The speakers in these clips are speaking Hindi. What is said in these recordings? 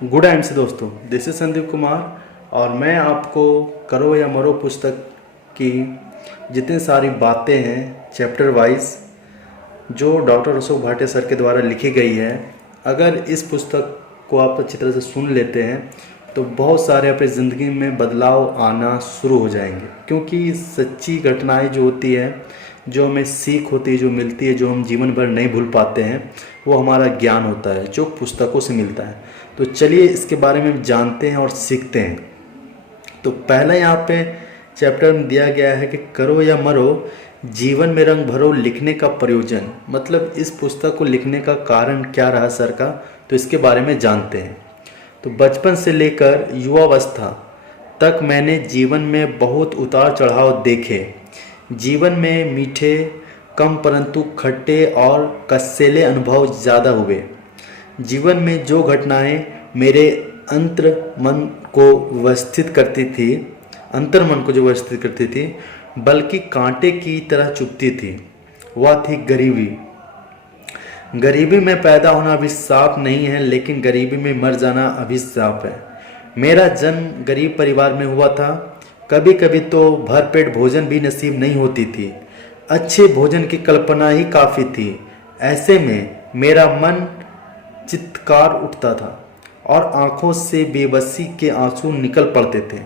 गुड टाइम से दोस्तों, दिस इज संदीप कुमार और मैं आपको करो या मरो पुस्तक की जितनी सारी बातें हैं चैप्टर वाइज जो डॉक्टर अशोक भाटिया सर के द्वारा लिखी गई है, अगर इस पुस्तक को आप अच्छी तरह से सुन लेते हैं तो बहुत सारे अपनी ज़िंदगी में बदलाव आना शुरू हो जाएंगे। क्योंकि सच्ची घटनाएं जो होती है, जो हमें सीख होती है, जो मिलती है, जो हम जीवन भर नहीं भूल पाते हैं, वो हमारा ज्ञान होता है जो पुस्तकों से मिलता है। तो चलिए इसके बारे में जानते हैं और सीखते हैं। तो पहला यहाँ पे चैप्टर में दिया गया है कि करो या मरो जीवन में रंग भरो लिखने का प्रयोजन, मतलब इस पुस्तक को लिखने का कारण क्या रहा सर का, तो इसके बारे में जानते हैं। तो बचपन से लेकर युवावस्था तक मैंने जीवन में बहुत उतार चढ़ाव देखे। जीवन में मीठे कम परंतु खट्टे और कसेले अनुभव ज़्यादा हुए। जीवन में जो घटनाएं मेरे अंतर्मन को व्यवस्थित करती थी बल्कि कांटे की तरह चुभती थी, वह थी गरीबी। गरीबी में पैदा होना अभिशाप नहीं है, लेकिन गरीबी में मर जाना अभिशाप है। मेरा जन्म गरीब परिवार में हुआ था। कभी कभी तो भरपेट भोजन भी नसीब नहीं होती थी, अच्छे भोजन की कल्पना ही काफ़ी थी। ऐसे में मेरा मन चित्कार उठता था और आंखों से बेबसी के आंसू निकल पड़ते थे।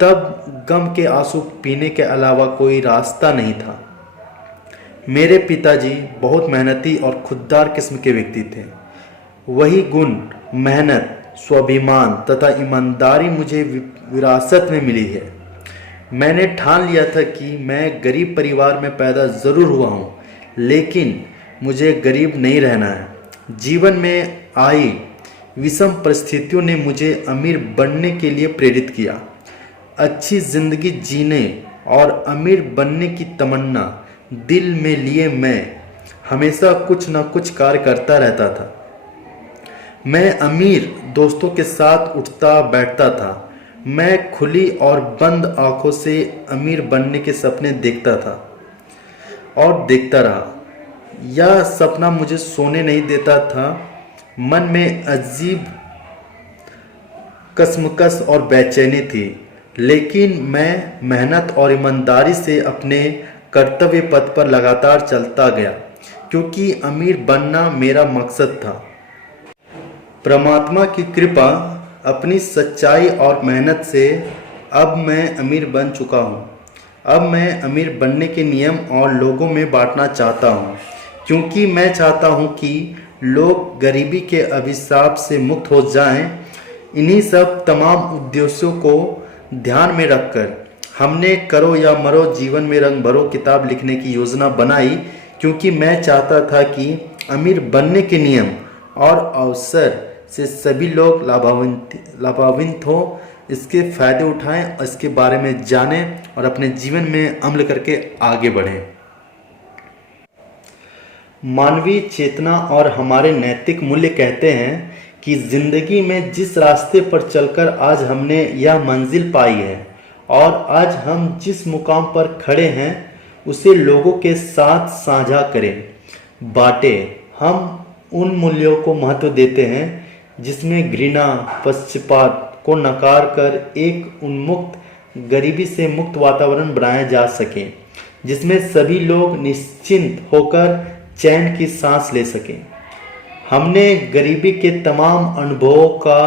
तब गम के आंसू पीने के अलावा कोई रास्ता नहीं था। मेरे पिताजी बहुत मेहनती और खुददार किस्म के व्यक्ति थे। वही गुण, मेहनत, स्वाभिमान तथा ईमानदारी मुझे विरासत में मिली है। मैंने ठान लिया था कि मैं गरीब परिवार में पैदा ज़रूर हुआ हूँ, लेकिन मुझे गरीब नहीं रहना है। जीवन में आई विषम परिस्थितियों ने मुझे अमीर बनने के लिए प्रेरित किया। अच्छी जिंदगी जीने और अमीर बनने की तमन्ना दिल में लिए मैं हमेशा कुछ न कुछ कार्य करता रहता था। मैं अमीर दोस्तों के साथ उठता बैठता था। मैं खुली और बंद आंखों से अमीर बनने के सपने देखता था और देखता रहा। यह सपना मुझे सोने नहीं देता था। मन में अजीब कसमकस और बेचैनी थी, लेकिन मैं मेहनत और ईमानदारी से अपने कर्तव्य पथ पर लगातार चलता गया, क्योंकि अमीर बनना मेरा मकसद था। परमात्मा की कृपा, अपनी सच्चाई और मेहनत से अब मैं अमीर बन चुका हूँ। अब मैं अमीर बनने के नियम और लोगों में बांटना चाहता हूँ, क्योंकि मैं चाहता हूँ कि लोग गरीबी के अभिशाप से मुक्त हो जाएं। इन्हीं सब तमाम उद्देश्यों को ध्यान में रखकर हमने करो या मरो जीवन में रंग भरो किताब लिखने की योजना बनाई, क्योंकि मैं चाहता था कि अमीर बनने के नियम और अवसर से सभी लोग लाभान्वित हों, इसके फ़ायदे उठाएं, इसके बारे में जानें और अपने जीवन में अमल करके आगे बढ़ें। मानवीय चेतना और हमारे नैतिक मूल्य कहते हैं कि जिंदगी में जिस रास्ते पर चलकर आज हमने यह मंजिल पाई है और आज हम जिस मुकाम पर खड़े हैं, उसे लोगों के साथ साझा करें, बांटें। हम उन मूल्यों को महत्व देते हैं जिसमें घृणा, पक्षपात को नकार कर एक उन्मुक्त, गरीबी से मुक्त वातावरण बनाया जा सके, जिसमें सभी लोग निश्चिंत होकर चैन की सांस ले सकें। हमने गरीबी के तमाम अनुभवों का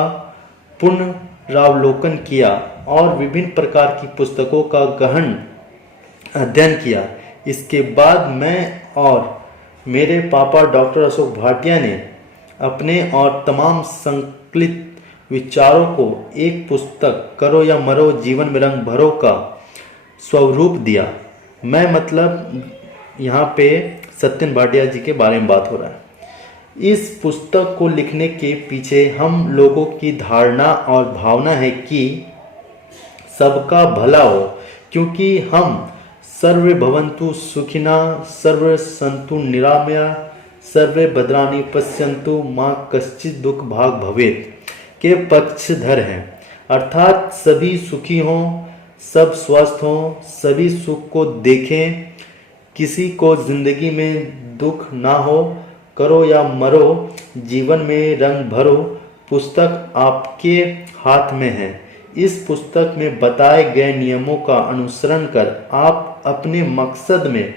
पुनरावलोकन किया और विभिन्न प्रकार की पुस्तकों का गहन अध्ययन किया। इसके बाद मैं और मेरे पापा डॉक्टर अशोक भाटिया ने अपने और तमाम संकलित विचारों को एक पुस्तक करो या मरो जीवन में रंग भरो का स्वरूप दिया। मैं मतलब यहाँ पे सत्यन भाटिया जी के बारे में बात हो रहा है। इस पुस्तक को लिखने के पीछे हम लोगों की धारणा और भावना है कि सबका भला हो, क्योंकि हम सर्वे भवन्तु सुखिना, सर्वे सन्तु निरामया, सर्वे भद्राणि पश्यन्तु माँ कश्चित् दुख भाग भवेत् के पक्षधर हैं। अर्थात सभी सुखी हों, सब स्वस्थ हों, सभी सुख को देखें, किसी को जिंदगी में दुख ना हो। करो या मरो जीवन में रंग भरो पुस्तक आपके हाथ में है। इस पुस्तक में बताए गए नियमों का अनुसरण कर आप अपने मकसद में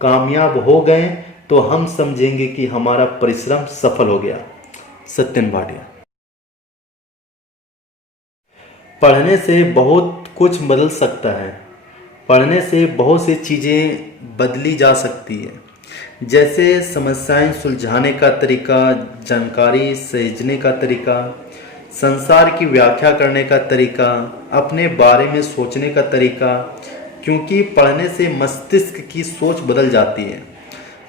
कामयाब हो गए तो हम समझेंगे कि हमारा परिश्रम सफल हो गया। सत्यन भाटिया। पढ़ने से बहुत कुछ बदल सकता है। पढ़ने से बहुत सी चीज़ें बदली जा सकती है, जैसे समस्याएं सुलझाने का तरीका, जानकारी सहेजने का तरीका, संसार की व्याख्या करने का तरीका, अपने बारे में सोचने का तरीका, क्योंकि पढ़ने से मस्तिष्क की सोच बदल जाती है।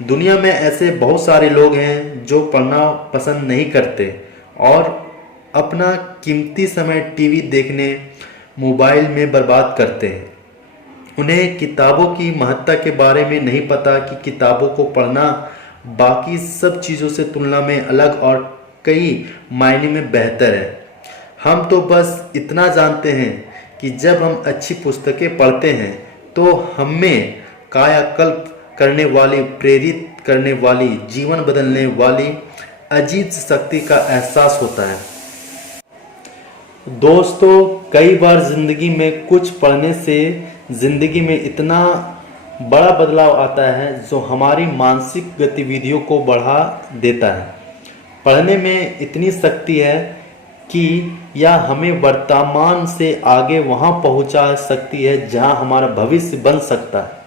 दुनिया में ऐसे बहुत सारे लोग हैं जो पढ़ना पसंद नहीं करते और अपना कीमती समय टीवी देखने, मोबाइल में बर्बाद करते हैं। उन्हें किताबों की महत्ता के बारे में नहीं पता कि किताबों को पढ़ना बाकी सब चीज़ों से तुलना में अलग और कई मायने में बेहतर है। हम तो बस इतना जानते हैं कि जब हम अच्छी पुस्तकें पढ़ते हैं तो हमें कायाकल्प करने वाली, प्रेरित करने वाली, जीवन बदलने वाली अजीब शक्ति का एहसास होता है। दोस्तों, कई बार ज़िंदगी में कुछ पढ़ने से ज़िंदगी में इतना बड़ा बदलाव आता है जो हमारी मानसिक गतिविधियों को बढ़ा देता है। पढ़ने में इतनी शक्ति है कि यह हमें वर्तमान से आगे वहां पहुंचा सकती है जहां हमारा भविष्य बन सकता है।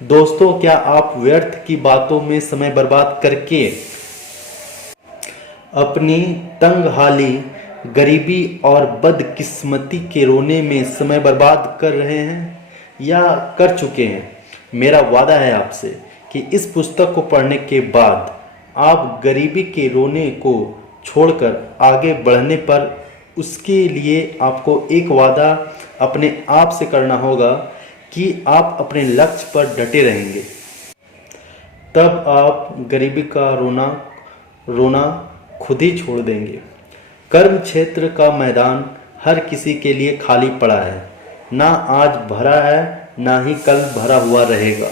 दोस्तों, क्या आप व्यर्थ की बातों में समय बर्बाद करके अपनी तंगहाली, गरीबी और बदकिस्मती के रोने में समय बर्बाद कर रहे हैं या कर चुके हैं? मेरा वादा है आपसे कि इस पुस्तक को पढ़ने के बाद आप गरीबी के रोने को छोड़कर आगे बढ़ने पर, उसके लिए आपको एक वादा अपने आप से करना होगा कि आप अपने लक्ष्य पर डटे रहेंगे। तब आप गरीबी का रोना खुद ही छोड़ देंगे। कर्म क्षेत्र का मैदान हर किसी के लिए खाली पड़ा है, ना आज भरा है ना ही कल भरा हुआ रहेगा।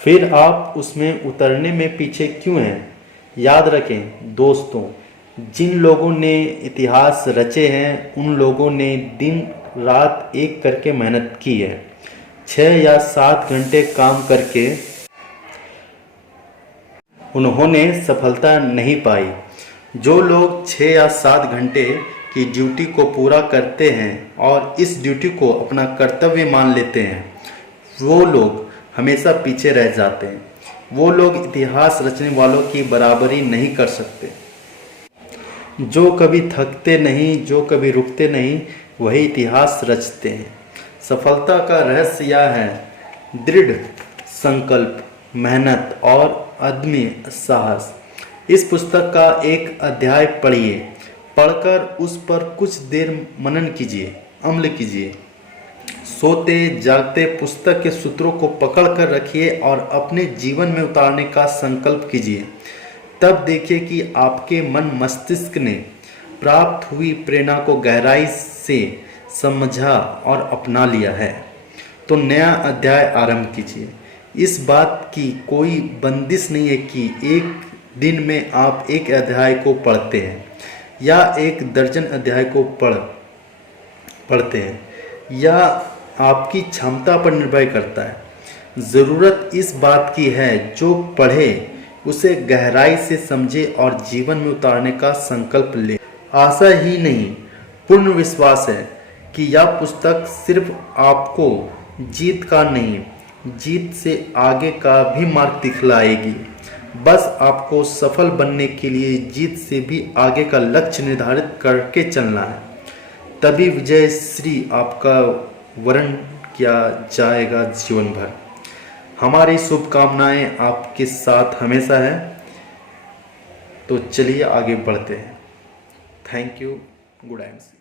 फिर आप उसमें उतरने में पीछे क्यों हैं? याद रखें दोस्तों, जिन लोगों ने इतिहास रचे हैं उन लोगों ने दिन रात एक करके मेहनत की है। 6 या 7 घंटे काम करके उन्होंने सफलता नहीं पाई। जो लोग 6 या 7 घंटे की ड्यूटी को पूरा करते हैं और इस ड्यूटी को अपना कर्तव्य मान लेते हैं, वो लोग हमेशा पीछे रह जाते हैं। वो लोग इतिहास रचने वालों की बराबरी नहीं कर सकते। जो कभी थकते नहीं, जो कभी रुकते नहीं, वही इतिहास रचते हैं। सफलता का रहस्य यह है: दृढ़ संकल्प, मेहनत और अदम्य साहस। इस पुस्तक का एक अध्याय पढ़िए, पढ़कर उस पर कुछ देर मनन कीजिए, अमल कीजिए। सोते जागते पुस्तक के सूत्रों को पकड़ कर रखिए और अपने जीवन में उतारने का संकल्प कीजिए। तब देखिए कि आपके मन मस्तिष्क ने प्राप्त हुई प्रेरणा को गहराई से समझा और अपना लिया है। तो नया अध्याय आरंभ कीजिए। इस बात की कोई बंदिश नहीं है कि एक दिन में आप एक अध्याय को पढ़ते हैं या 1 दर्जन अध्याय को पढ़ते हैं, या आपकी क्षमता पर निर्भर करता है। ज़रूरत इस बात की है जो पढ़े उसे गहराई से समझे और जीवन में उतारने का संकल्प ले। आशा ही नहीं, पूर्ण विश्वास है कि यह पुस्तक सिर्फ आपको जीत का नहीं, जीत से आगे का भी मार्ग दिखलाएगी। बस आपको सफल बनने के लिए जीत से भी आगे का लक्ष्य निर्धारित करके चलना है, तभी विजय श्री आपका वरण किया जाएगा जीवन भर। हमारी शुभकामनाएं आपके साथ हमेशा है। तो चलिए आगे बढ़ते हैं। Thank you. Good night.